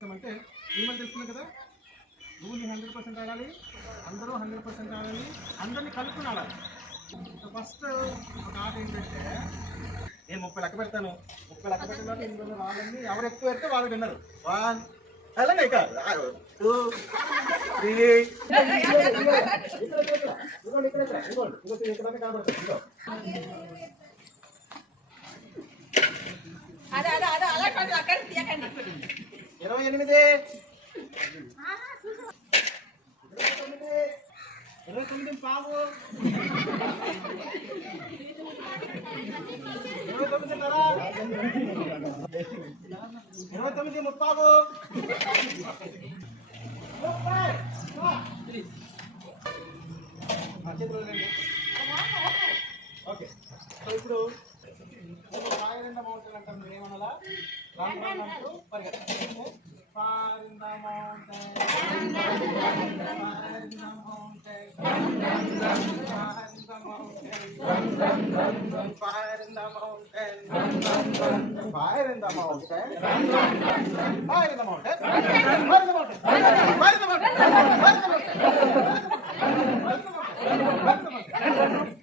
అంటే ఏమని తెలుస్తుంది కదా. నువ్వు నీ హండ్రెడ్ పర్సెంట్ ఆడాలి. అందరూ హండ్రెడ్ పర్సెంట్ ఆడాలి. అందరినీ కలుపుకుని ఆడాలి. ఫస్ట్ ఒక ఆట ఏంటంటే నేను ముప్పై లెక్క పెడతాను. ముప్పై లెక్క పెట్టిన తర్వాత ఇందులో రావాలని ఎవరు ఎక్కువ పెడితే వాళ్ళు విన్నారు. వన్ అలానే ఇక టూ త్రీ ఇక్కడ అదే అదే అదే అలా అక్కడ తీయకండి. ఇరవై ఎనిమిది. ఇరవై తొమ్మిది. పాము ఇరవై తొమ్మిది నర ఇరవై తొమ్మిది ముప్పాము ముప్పై. ఓకే. సో ఇప్పుడు రాయరెండ మౌంటైన్ అంటాం ఏమనాలా? Run, run, run. Far in the mountain. Run, run, run, run. Far in the mountain. Run, run, run, run. Far in the mountain. Run, run, run, run. Far in the mountain. Run, run, run, run. Far in the mountain. Run, run, run, run. Far in the mountain. Run, run, run, run. Far in the mountain. Far in the mountain. Far in the mountain.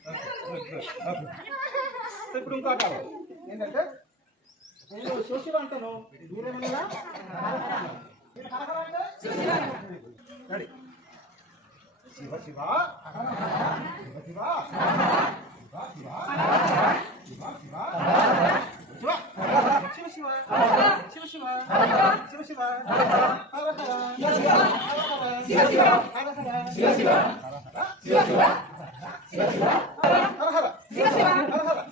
ఇప్పుడు ఇంకోట ఏంటంటే శివ హర హర శివ శివ హర హర శివ శివ హర హర శివ శివ హర హర శివ శివ హర హర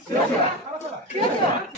శివ శివ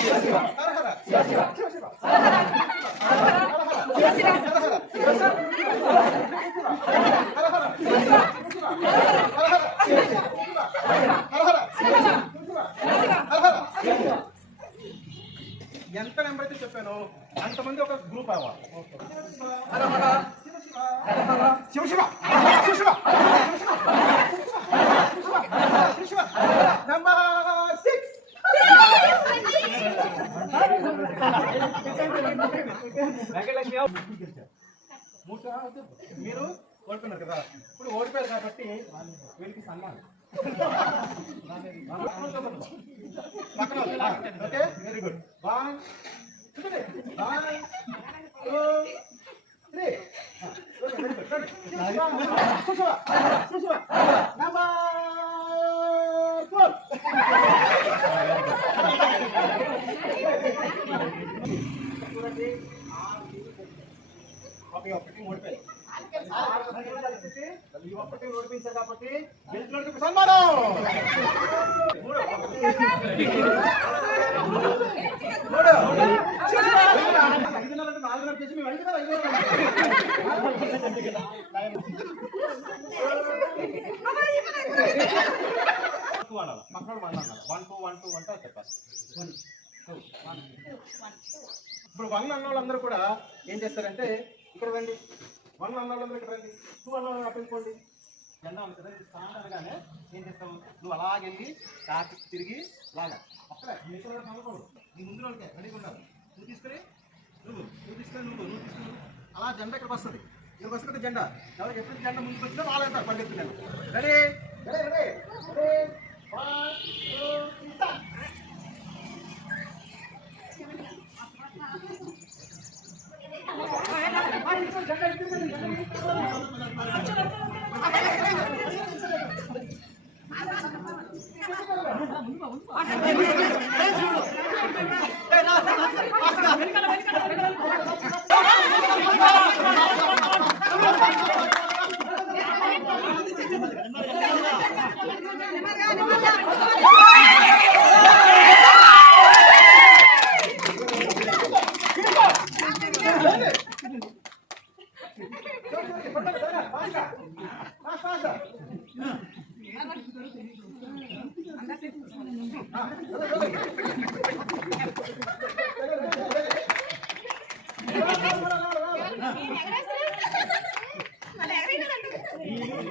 కాబట్టి సన్మానం ఐదున్నర నాలుగున్నర చేసి మేము ఐదున్నర ఐదున్నర టూ అనాలి one one two one two one చెప్పాలి ఇప్పుడు వన్ అన్న వాళ్ళందరూ కూడా ఏం చేస్తారంటే ఇక్కడ రండి. వన్ అన్న వాళ్ళందరూ ఇక్కడ రండి. టూ అన్న వాళ్ళని అట్టుకోండి జెండా ఉంది కదా స్టాండ్ అనగానే ఏం చేస్తావు నువ్వు అలాగెళ్ళి కాకి తిరిగి లాగా. అక్కడే నీ ఇక్కడ నీ ముందు వాళ్ళకే రెడీగా ఉండాలి. నువ్వు తీసుకుని నువ్వు నువ్వు తీసుకుని నువ్వు నువ్వు తీసుకుని అలా జెండా ఇక్కడికి వస్తుంది. ఇక్కడ వస్తుంది జెండా. ఎవరు ఎప్పుడు జెండా ముందుకు వచ్చినా వాళ్ళు అంటారు పరిగెత్తున్నాను రెడీ రెడీ రెడీ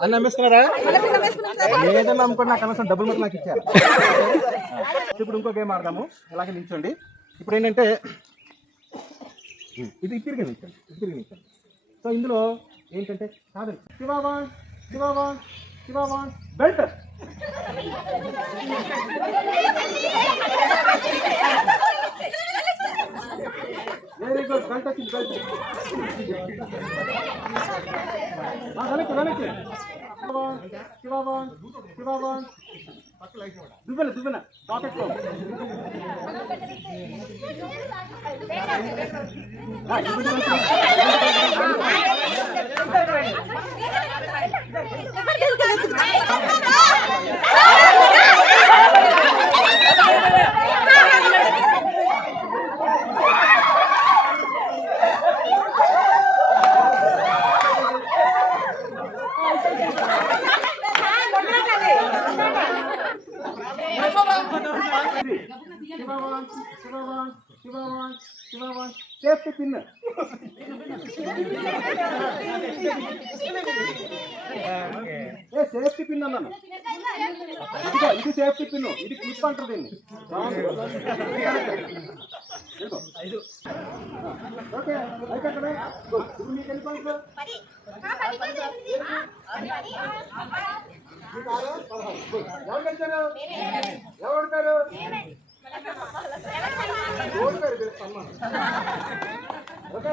అన్న అమ్మేస్తున్నారా ఏదన్నా అమ్ముకోండి నాకు అనవసరం డబ్బులు మొత్తం నాకు ఇచ్చారు ఇప్పుడు ఇంకో గేమ్ ఆడదాము. ఇలాగే నిల్చోండి. ఇప్పుడు ఏంటంటే Hmm. ఇది తిరిగి నిల్చోండి ఇది తిరిగి సో ఇందులో ఏంటంటే కాదు శివావాన్ శివావాన్ శివావాన్ బెల్ట్. వెరీ గుడ్ బెల్ట్ వచ్చింది బెల్ట్ వెనక్కి వెనక్కి. శివావాన్ శివావాన్ దువ్వెన దువ్వెన. పాకెట్లో శివావాన్ శివావాన్ శివావాన్ సేఫ్టీ పిన్ ఏ సేఫ్టీ పిన్ అన్నాను. ఇదిగో ఇది సేఫ్టీ పిన్. ఇది క్లిప్ అంటారు దీన్ని. ఓకే అయితే గుడ్. ఇప్పుడు మీకు ఎన్ని పాయింట్లు? ఎవరు ఎవరు ఓడిపోయారు ఓకే.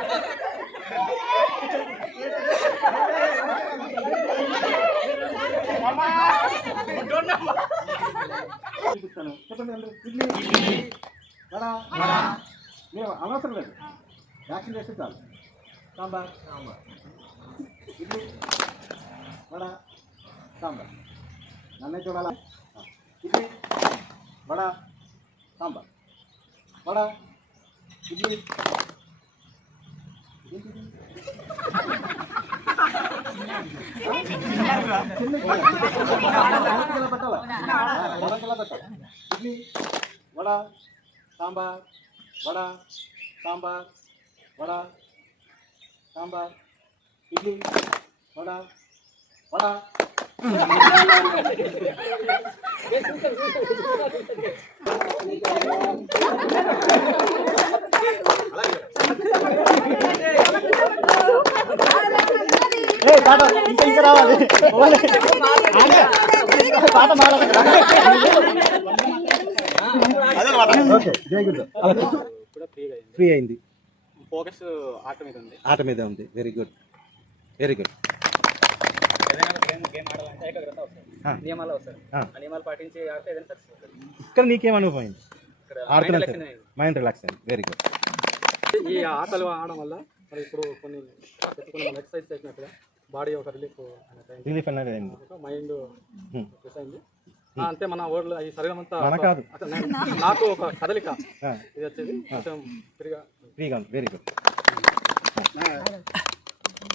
మేము అనవసరం లేదు వ్యాక్సిన్ చేస్తే చాలు సాంబార్ సాంబార్ ఇడ్లీ వడ సాంబార్ నన్నే చూడాలా ఇడ్లీ వడ సాంబార్ వడ ఇడ్లీ చిన్న వెనకలా పెట్టాలా? ఆ, వెనకలా పెట్టాలి. ఇడ్లీ వడ సాంబార్ వడ సాంబార్ వడ సాంబార్ ఇడ్లీ వడ వడ ఏ పాట ఇంకా ఇంకా రావాలి. పాట మారాలి కదా ఓకే జై గుడ్ ఫ్రీ అయింది. ఫోకస్ ఆట మీద ఉంది. ఆట మీద ఉంది. వెరీ గుడ్ వెరీ గుడ్ ఇక్కడ నీకేం అనుభవం? ఆడుతున్నా. మైండ్ రిలాక్స్ అయింది. వెరీ గుడ్ ఈ ఆటలు ఆడడం వల్ల మరి ఇప్పుడు కొన్ని చెప్పుకున్న మనం ఎక్సర్సైజ్ చేసినట్టుగా బాడీ ఒక రిలీఫ్ రిలీఫ్ అనేది అయింది. మైండ్. ఫ్రెష్ అయింది. ఆ, అంతే మన ఓడ్లు ఈ శరీరం అంతా కాదు. నాకు ఒక కదలిక. ఇది వచ్చేది. కొంచెం ఫ్రీగా. ఫ్రీగా ఉంది వెరీ గుడ్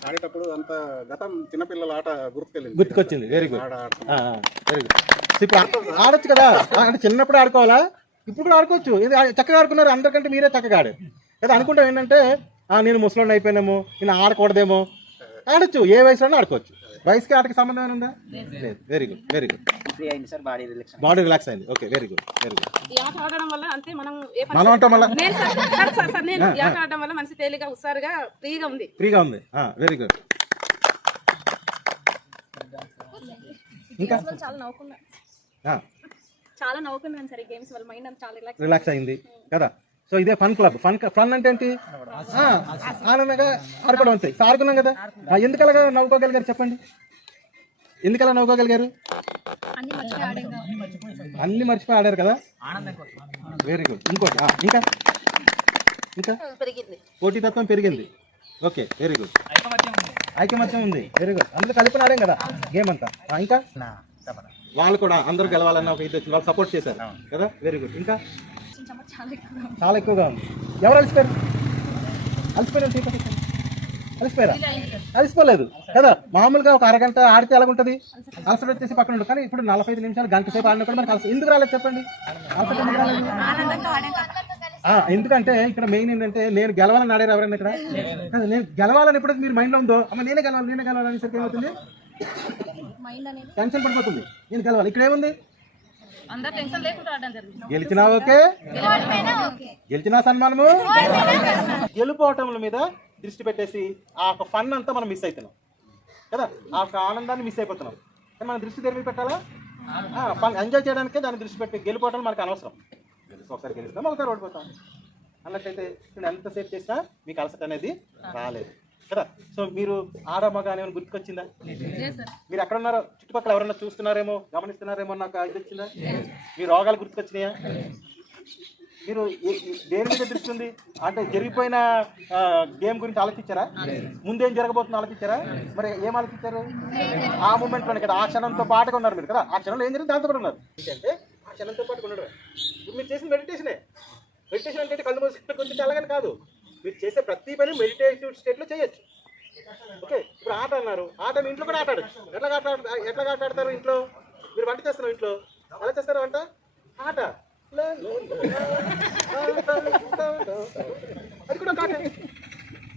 ఆడేటప్పుడు అంత గతం చిన్నపిల్లల ఆట గుర్తుకెళ్ళింది. గుర్తుకొచ్చింది. Very good. వెరీ గుడ్ ఇప్పుడు ఆడొచ్చు కదా. అంటే చిన్నప్పుడు ఆడుకోవాలా? ఇప్పుడు కూడా ఆడుకోవచ్చు. ఇది చక్కగా ఆడుకున్నారు. అందరికంటే మీరే చక్కగా ఆడారు. కదా అనుకుంటాం ఏంటంటే నేను ముసలోడిని అయిపోయినాము నేను ఆడకూడదేమో ఆడొచ్చు ఏ వయసులోనే ఆడుకోవచ్చు. వయసుకి ఆటకి సంబంధం ఏమైనా ఉందా లేదు. Very good very good free అయింది sir body relax body relax అయింది. Okay very good very good ఈ ఆట ఆడడం వల్ల అంతే మనం ఏ పని మనం అంటే మళ్ళీ నేను సార్ సార్ సార్ సార్ నేను ఈ ఆట ఆడడం వల్ల మనసు తేలిగా ఫ్రీగా ఉంది. ఫ్రీగా ఉంది. వెరీ గుడ్ ఇంకా? చాలా నవ్వుకున్నా. ఆ, చాలా నవ్వుకున్నాను సరే గేమ్స్ వల్ల. మైండ్ అంతా చాలా రిలాక్స్ రిలాక్స్ అయింది. కదా? సో ఇదే ఫన్ క్లబ్. ఫన్ ఫన్ అంటే ఏంటి? ఆ, ఆనందంగా ఆడుకోవడం అంతే. ఆడుకున్నాం కదా. ఆ, ఎందుకు అలాగా నవ్వుకోగలిగారు చెప్పండి? ఎందుకు అలా నవ్వుకోగలిగారు? అన్ని మర్చిపోయి ఆడారు కదా? వెరీ గుడ్ ఇంకోటి ఆ, ఇంకా? ఇంకా? పెరిగింది. పోటీతత్వం పెరిగింది. ఓకే వెరీ గుడ్ ఐకమత్యం ఉంది. వెరీ గుడ్ అందరూ కలిపి ఆడాం కదా గేమ్ అంతా. ఆ, ఇంకా? వాళ్ళు కూడా అందరూ గెలవాలన్న ఒక ఇది వచ్చింది వాళ్ళు సపోర్ట్ చేశారు. కదా? వెరీ గుడ్ ఇంకా? చాలా ఎక్కువ చాలా ఎక్కువగా ఉంది. ఎవరు అలసిపోయారు? అలసిపోయారు. అలసిపోయారా అలసిపోలేదు. కదా మామూలుగా ఒక అరగంట ఆడితే ఎలాగుంటది? అలసట వచ్చేసి పక్కన ఉంటుంది కానీ ఇప్పుడు నలభై ఐదు నిమిషాలు గంట సేపు ఆడినా కూడా మనకి అలస ఎందుకు రాలేదు చెప్పండి? అలసట ఎందుకు రాలేదు? ఆ, ఎందుకంటే ఇక్కడ మెయిన్ ఏంటంటే నేను గెలవాలని ఆడారు ఎవరైనా ఇక్కడ? కదా, నేను గెలవాలని ఎప్పుడైతే మీరు మైండ్లో ఉందో అమ్మ నేనే గెలవాలి నేనే గెలవాలి అనేసరికి ఏమవుతుంది? టెన్షన్ పడిపోతుంది. నేను గెలవాలి. ఇక్కడ ఏముంది? అందరు టెన్షన్ లేకుండా ఆడడం జరిగింది. గెలిచినా ఓకే? గెలిచినా సన్మానము? గెలుపోవటముల మీద దృష్టి పెట్టేసి ఆ ఒక ఫన్ అంతా మనం మిస్ అవుతున్నాం కదా? ఆ యొక్క ఆనందాన్ని మిస్ అయిపోతున్నాం. కానీ మన దృష్టి దేని పెట్టాలా? ఫన్ ఎంజాయ్ చేయడానికే దాన్ని దృష్టి పెట్టి గెలిపోవటం మనకు అనవసరం. ఒకసారి గెలుస్తాం ఒకసారి ఓడిపోతాం. అన్నట్లయితే నేను ఎంతసేపు చేసినా మీకు అలసట అనేది రాలేదు. కదా? సో మీరు ఆడమగా ఏమైనా గుర్తుకొచ్చిందా? మీరు ఎక్కడ ఉన్నారో చుట్టుపక్కల ఎవరైనా చూస్తున్నారేమో గమనిస్తున్నారేమో నాకు ఇది వచ్చిందా? మీ రోగాలు గుర్తుకొచ్చినాయా? మీరు దేని మీద దృష్టి ఉంది? అంటే జరిగిపోయిన గేమ్ గురించి ఆలోచించారా? ముందేం జరగబోతుందో ఆలోచించారా? మరి ఏం ఆలోచించారు? ఆ మూమెంట్లోనే కదా ఆ క్షణంతో పాటుగా ఉన్నారు మీరు కదా? ఆ క్షణంలో ఏం జరిగింది? దాంతో పాటు ఉన్నారు. ఏంటంటే ఆ క్షణంతో పాటు ఉండడం. ఇప్పుడు మీరు చేసిన మెడిటేషనే మెడిటేషన్ అంటే కళ్ళు మూసుకుంటే కొంచెం అలాగని కాదు. మీరు చేసే ప్రతి పని మెడిటేటివ్ స్టేట్లో చేయొచ్చు. ఓకే ఇప్పుడు ఆట అన్నారు. ఆట మీ ఇంట్లో కూడా ఆట ఆడచ్చు ఎట్లా ఆట ఆడ- ఎట్లా ఆట ఆడతారు ఇంట్లో? మీరు వంట చేస్తున్నారు ఇంట్లో. ఎలా చేస్తారు వంట? ఆట. అది కూడా ఒక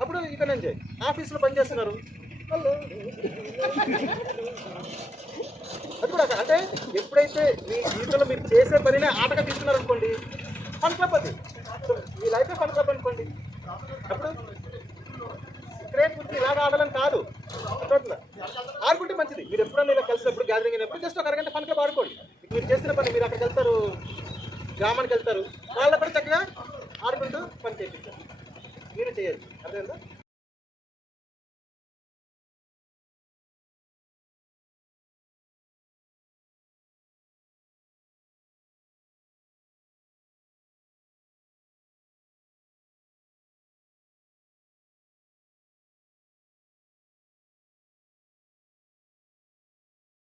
అప్పుడు ఇక్కడ నుంచి. ఆఫీస్లో పని చేస్తున్నారు. హలో అది కూడా అంటే ఎప్పుడైతే మీ జీవితంలో మీరు చేసే పనినే ఆటగా తీసుకున్నారు అనుకోండి ఫన్ క్లబ్ అది మీ లైఫే ఫన్ క్లబ్ అనుకోండి. అప్పుడు క్రికెట్ గురించి ఇలాగ ఆడాలని కాదు. అట్లా ఆడుకుంటే మంచిది. మీరు ఎప్పుడైనా ఇలా కలిసినప్పుడు గ్యాదరింగ్ అయినప్పుడు జస్ట్ ఒక అరగంట పనికే క్లబ్ ఆడుకోండి మీరు చేసిన పని మీరు అక్కడికి వెళ్తారు గ్రామానికి వెళ్తారు వాళ్ళ